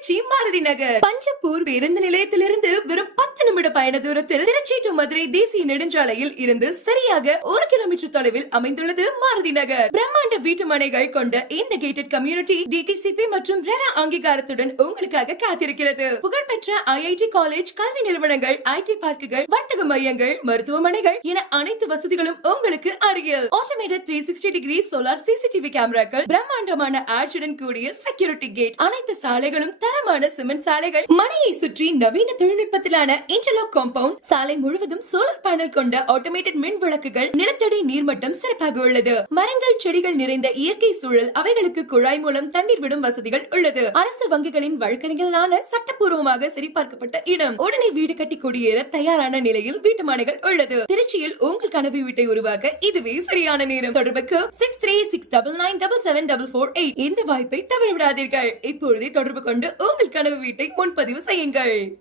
திருச்சி மாருதி நகர். பஞ்சப்பூர் பேருந்து நிலையத்திலிருந்து வெறும் பத்து நிமிட பயண தூரத்தில் திருச்சி டு மதுரை தேசிய நெடுஞ்சாலையில் இருந்து சரியாக ஒரு கிலோமீட்டர் தொலைவில் அமைந்துள்ளது மாருதி நகர். பிரம்மாண்ட வீட்டு மனைகள் கொண்ட இந்த கேட்டட் கம்யூனிட்டி டிடிசிபி மற்றும் ரெரா அங்கீகாரத்துடன் உங்களுக்காக காத்திருக்கிறது. புகழ்பெற்ற ஐஐடி காலேஜ் கல்வி நிறுவனங்கள் ஐடி பார்க்குகள் வர்த்தக மையங்கள் மருத்துவமனைகள் என அனைத்து வசதிகளும் உங்களுக்கு அருகில். Automated three sixty degree solar CCTV கேமராக்கள் பிரம்மாண்டமான ஆட்சியுடன் கூடிய செக்யூரிட்டி கேட் அனைத்து சாலைகளும் தரமான சிமெண்ட் சாலைகள் மனையை சுற்றி நவீன தொழில்நுட்பத்திலான இன்டர்லாக் காம்பவுண்ட் சாலை முழுவதும் சோலார் பேனல் கொண்ட ஆட்டோமேட்டட் மின் விளக்குகள் நிலத்தடி நீர்மட்டம் சிறப்பாக உள்ளது. மரங்கள் செடிகள் நிறைந்த இயற்கை சூழல் அவைகளுக்கு குழாய் மூலம் தண்ணீர் விடும் வசதிகள் உள்ளது. அரசு வங்கிகளின் வழக்கறிஞர்களான சட்டப்பூர்வமாக சரிபார்க்கப்பட்ட இடம். உடனே வீடு கட்டி குடியேற தயாரான நிலையில் வீட்டு மனைகள் உள்ளது. திருச்சியில் உங்கள் கனவு வீட்டை உருவாக்க இதுவே சரியான நேரம். தொடர்புக்கு six three six double nine double seven double four eight இந்த வாய்ப்பை தவறவிடாதீர்கள். இப்பொழுதே தொடர்பு கொண்டு உங்கள் கனவு வீட்டை முன்பதிவு செய்யுங்கள்.